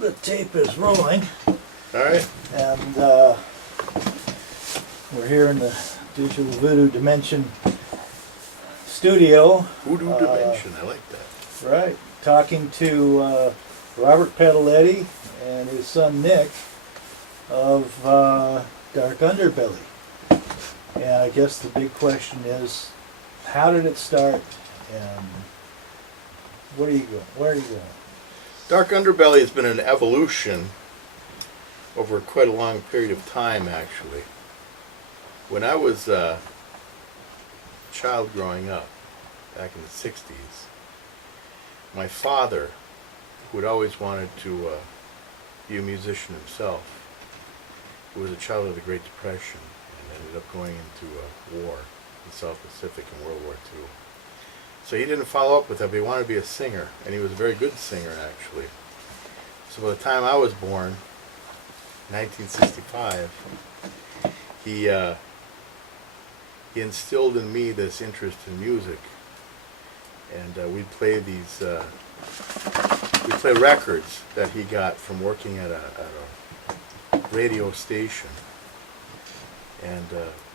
The tape is rolling. All right. And we're here in the Digital Voodoo Dimension studio. Voodoo Dimension, I like that. Right. Talking to Robert Petoletti and his son Nick of Dark Underbelly. And I guess the big question is, how did it start and where are you going? Dark Underbelly has been an evolution over quite a long period of time, actually. When I was a child growing up, back in the 60s, my father, who had always wanted to be a musician himself, who was a child of the Great Depression and ended up going into a war in the South Pacific in World War II. So he didn't follow up with that, but he wanted to be a singer, and he was a very good singer, actually. So by the time I was born, 1965, he instilled in me this interest in music, and we'd play records that he got from working at a radio station, and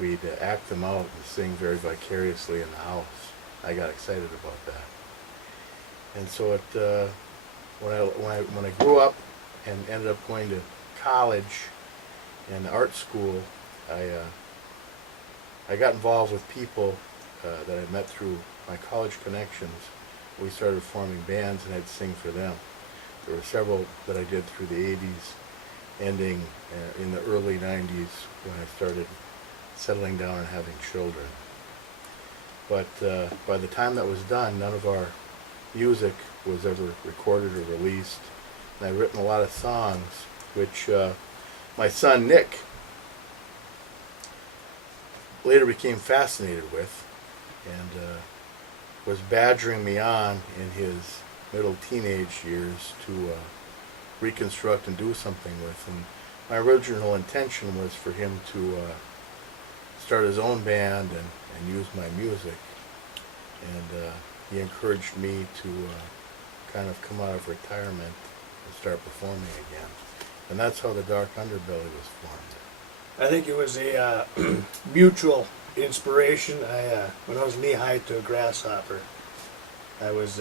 we'd act them out and sing very vicariously in the house. I got excited about that, and so when I grew up and ended up going to college and art school, I got involved with people that I met through my college connections. We started forming bands, and I'd sing for them. There were several that I did through the 80s, ending in the early 90s when I started settling down and having children. But by the time that was done, none of our music was ever recorded or released. And I'd written a lot of songs, which my son Nick later became fascinated with, and was badgering me on in his middle teenage years to reconstruct and do something with. And my original intention was for him to start his own band and use my music, and he encouraged me to kind of come out of retirement and start performing again, and that's how the Dark Underbelly was formed. I think it was a mutual inspiration. When I was knee-high to a grasshopper, I was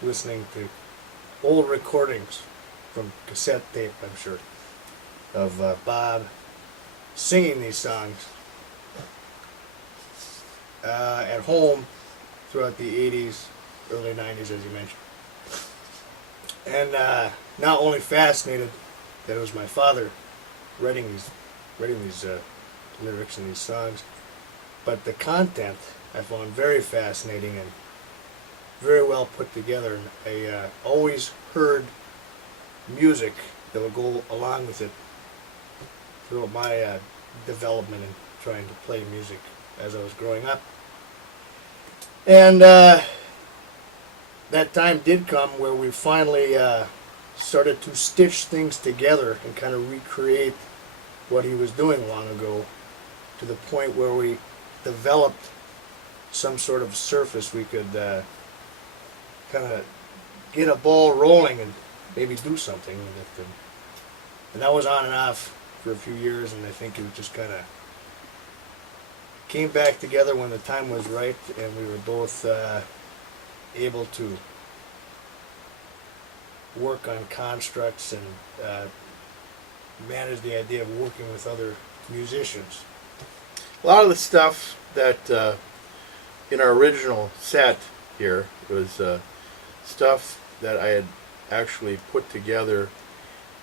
listening to old recordings from cassette tape, I'm sure, of Bob singing these songs at home throughout the 80s, early 90s, as you mentioned. And not only fascinated that it was my father writing these lyrics and these songs, but the content I found very fascinating and very well put together. And I always heard music that would go along with it throughout my development and trying to play music as I was growing up. And that time did come where we finally started to stitch things together and kind of recreate what he was doing long ago, to the point where we developed some sort of surface we could kind of get a ball rolling and maybe do something with it. And that was on and off for a few years, and I think it just kind of came back together when the time was right, and we were both able to work on constructs and manage the idea of working with other musicians. A lot of the stuff that in our original set here was stuff that I had actually put together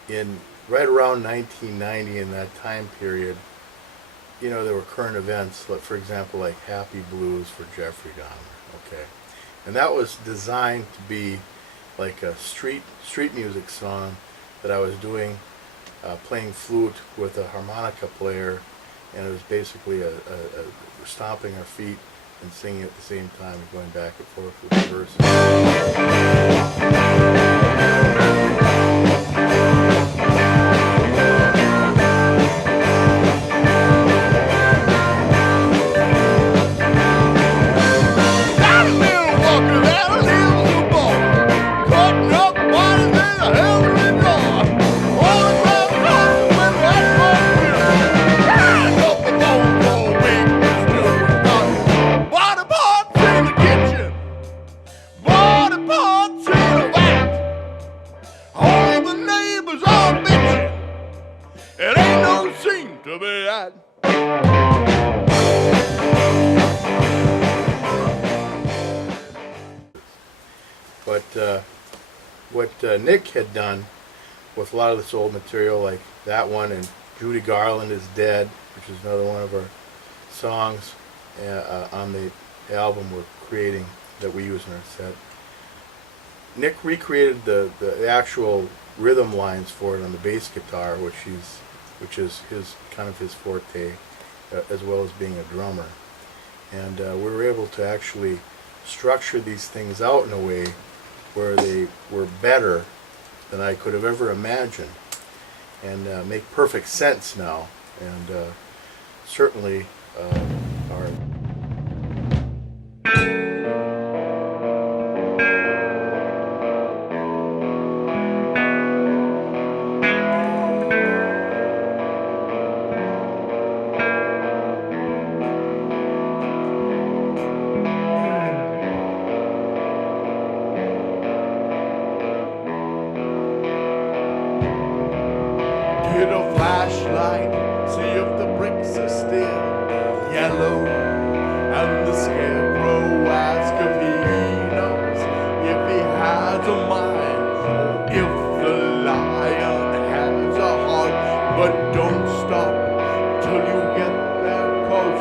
in right around 1990, in that time period. You know, there were current events, like, for example, like Happy Blues for Jeffrey Dahmer, okay? And that was designed to be like a street music song that I was doing, playing flute with a harmonica player, and it was basically a stomping our feet and singing at the same time and going back and forth with the verses. Walking out of the boy, cutting up bodies in the hell of a door. neighbors all bitching. It ain't no seem to be at. But what Nick had done with a lot of this old material, like that one, and Judy Garland is Dead, which is another one of our songs on the album we're creating that we use in our set. Nick recreated the actual rhythm lines for it on the bass guitar, which is his kind of his forte, as well as being a drummer. And we were able to actually structure these things out in a way where they were better than I could have ever imagined, and make perfect sense now, and certainly are. Get a flashlight, see if the bricks are still yellow, and the scarecrow ask if he knows if he has a mind, or if the lion has a heart. But don't stop till you get there, 'cause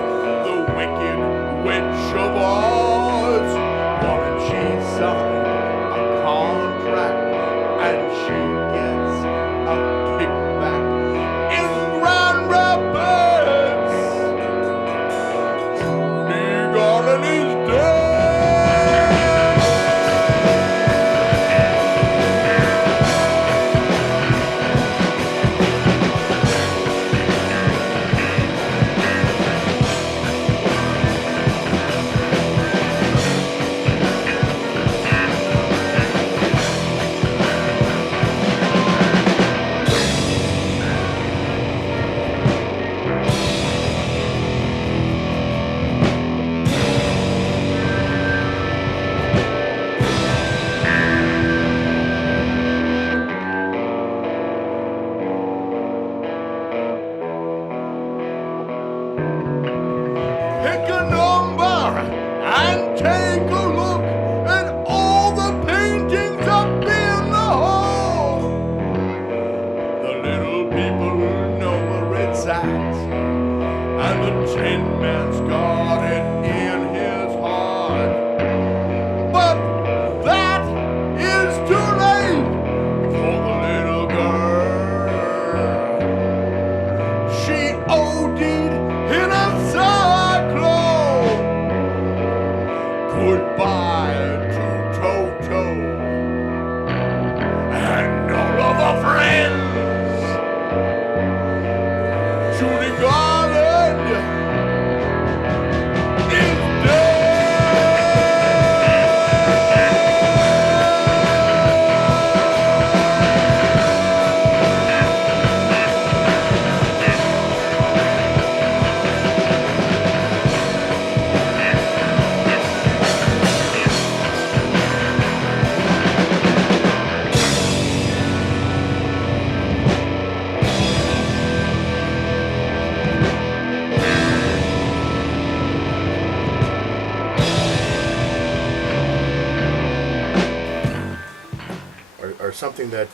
the wicked witch of Oz wanted she signed a contract, and she gets a kickback in Grand Rapids. Judy Garland is dead. Pick a number and take a look at all the paintings up in the hall. The little people know where it's at, and the Tin Man's got it in his heart. But that is too late for the little girl. She OD'd in a cyclone. Goodbye to Toto and all of her friends. Judy Garland is dead. Are something that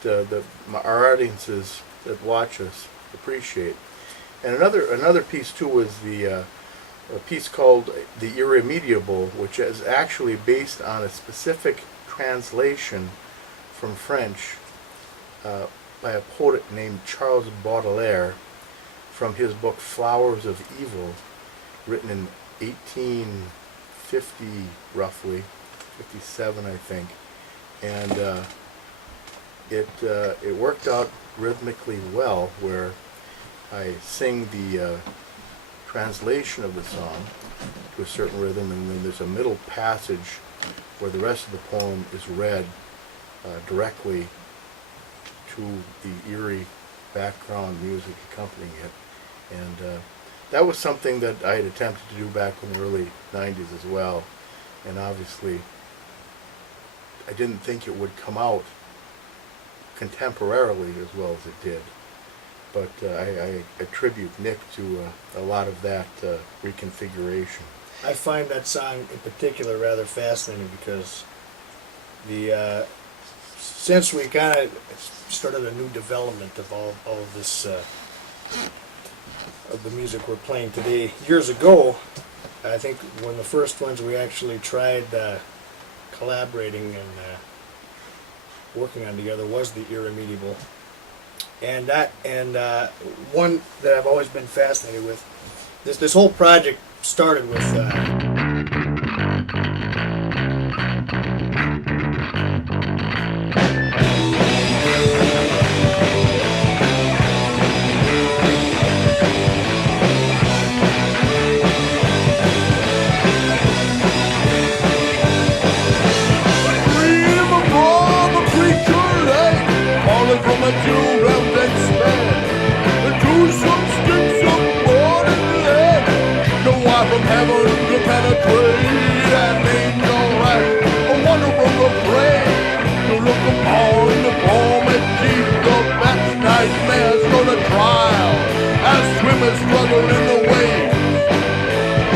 our audiences that watch us appreciate. And another piece too was a piece called "The Irremediable," which is actually based on a specific translation from French by a poet named Charles Baudelaire from his book Flowers of Evil, written in 1850, roughly 57, I think, and it worked out rhythmically well, where I sing the translation of the song to a certain rhythm, and then there's a middle passage where the rest of the poem is read directly to the eerie background music accompanying it. And that was something that I had attempted to do back in the early 90s as well, and obviously I didn't think it would come out contemporarily as well as it did. But I attribute Nick to a lot of that reconfiguration. I find that song in particular rather fascinating because the since we kind of started a new development of all of this of the music we're playing today. Years ago, I think one of the first ones we actually tried collaborating and working on together was the Irremediable, and one that I've always been fascinated with. This whole project started with. From heaven to penetrate an angel right, a wonderful refrain to look upon the poem deep. The best nightmares go to trial as swimmers struggle in the waves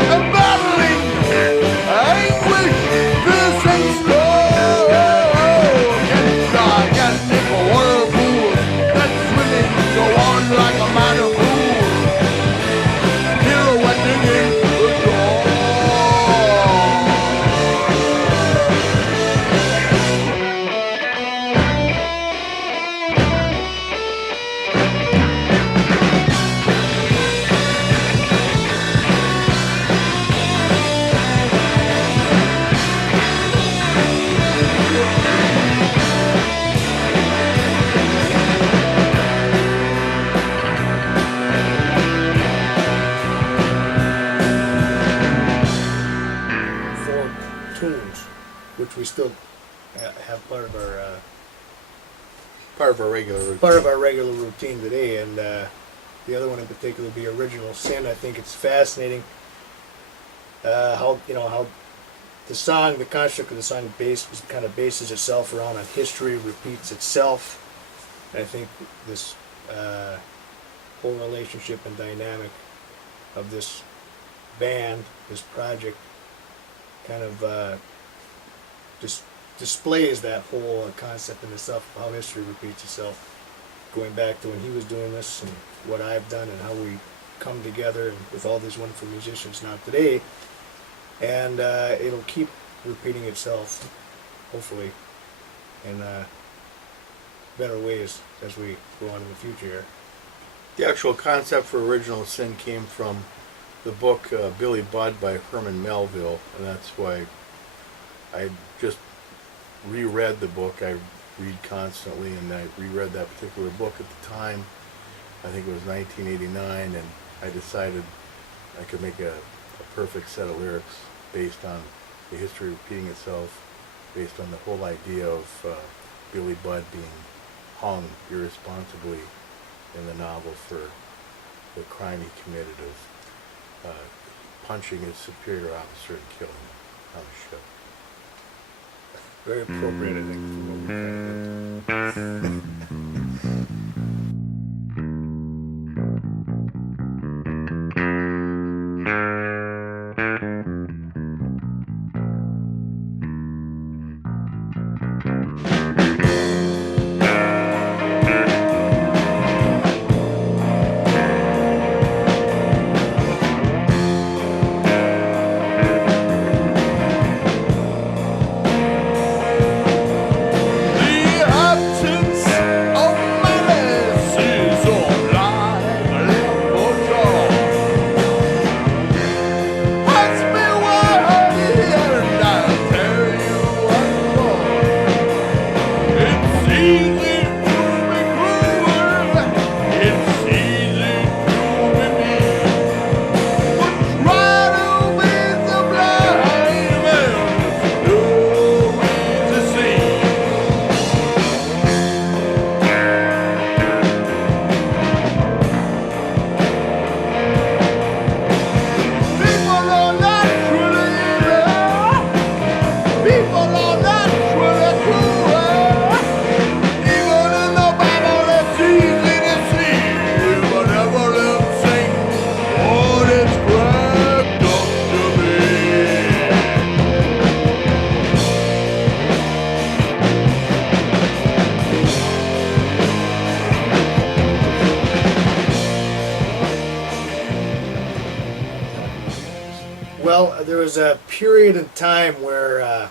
and battling anguish, fierce and slow against gigantic whirlpools that swimming go on like a minor pool, pirouetting in which we still have part of our regular routine today, and the other one in particular would be Original Sin. I think it's fascinating how the song, the construct of the song, kind of bases itself around on history, repeats itself. And I think this whole relationship and dynamic of this band, this project, kind of just displays that whole concept in itself of how history repeats itself, going back to when he was doing this and what I've done and how we come together and with all these wonderful musicians now today, and it'll keep repeating itself, hopefully, in better ways as we go on in the future. The actual concept for Original Sin came from the book Billy Budd by Herman Melville, and that's why I just reread the book. I read constantly, and I reread that particular book at the time. I think it was 1989, and I decided I could make a perfect set of lyrics based on the history repeating itself, based on the whole idea of Billy Budd being hung irresponsibly in the novel for the crime he committed of punching his superior officer and killing him on the ship. Very appropriate, I think, for what we're trying to do. the absence Well, there was a period in time where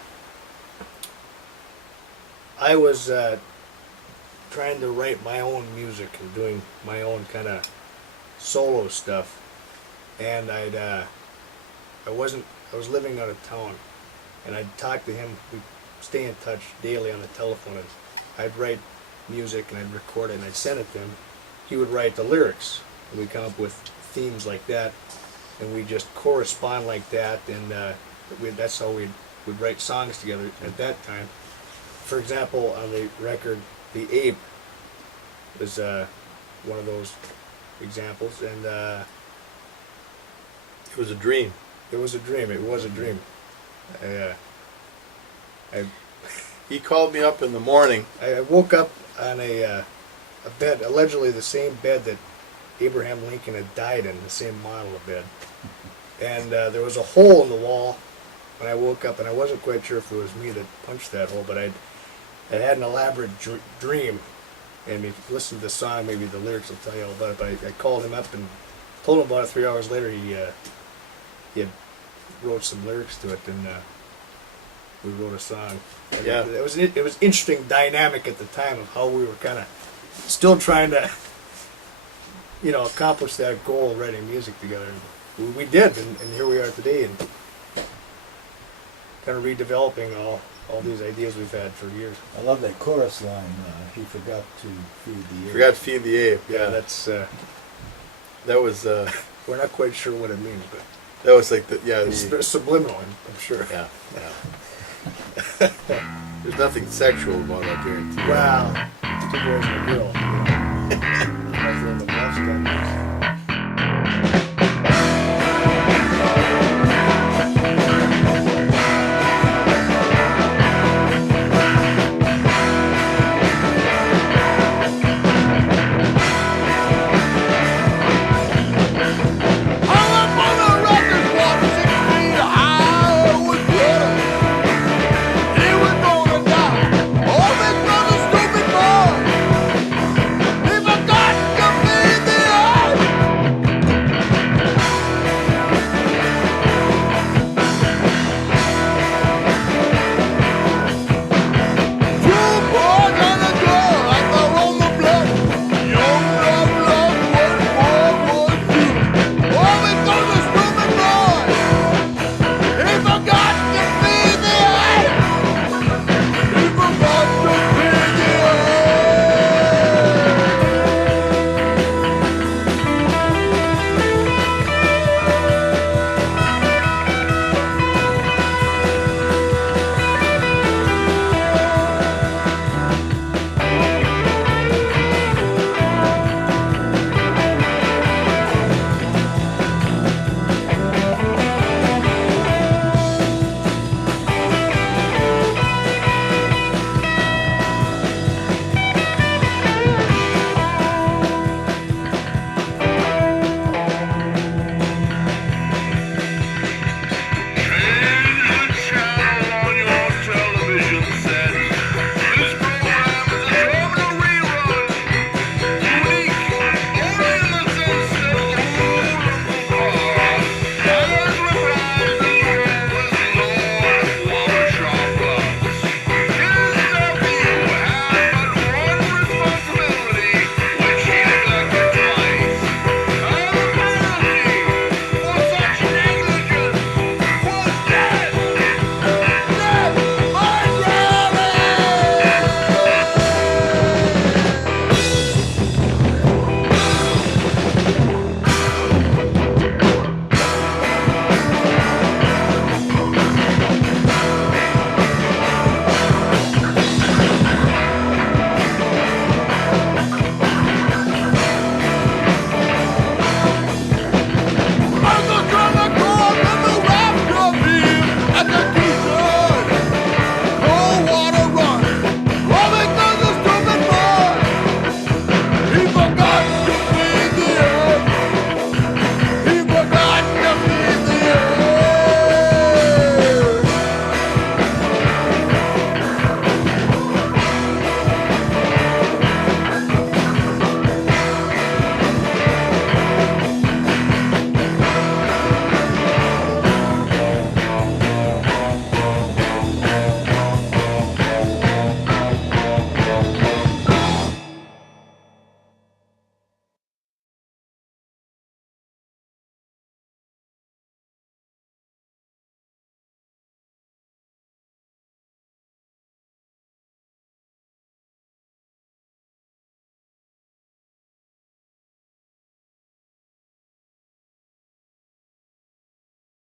I was trying to write my own music and doing my own kind of solo stuff, and I was living out of town, and I'd talk to him. We'd stay in touch daily on the telephone, and I'd write music and I'd record it and I'd send it to him. He would write the lyrics, and we'd come up with themes like that, and we just correspond like that, and that's how we'd write songs together at that time. For example, on the record, The Ape was one of those examples, and It was a dream. it was a dream. It was a dream. He called me up in the morning. I woke up on a bed, allegedly the same bed that Abraham Lincoln had died in, the same model of bed. And there was a hole in the wall when I woke up, and I wasn't quite sure if it was me that punched that hole, but I had an elaborate dream. And if you listen to the song, maybe the lyrics will tell you all about it. But I called him up and told him about it. 3 hours later, he had wrote some lyrics to it, and we wrote a song. And Yeah. it was interesting dynamic at the time of how we were kind of still trying to, accomplish that goal of writing music together. And we did, and here we are today, and kind of redeveloping all these ideas we've had for years. I love that chorus line. He forgot to feed the ape. Forgot to feed the ape. Yeah, Yeah, that's that was we're not quite sure what it means, but that was like it's subliminal, I'm sure. yeah. There's nothing sexual about that guarantee. Wow, two boys and a girl.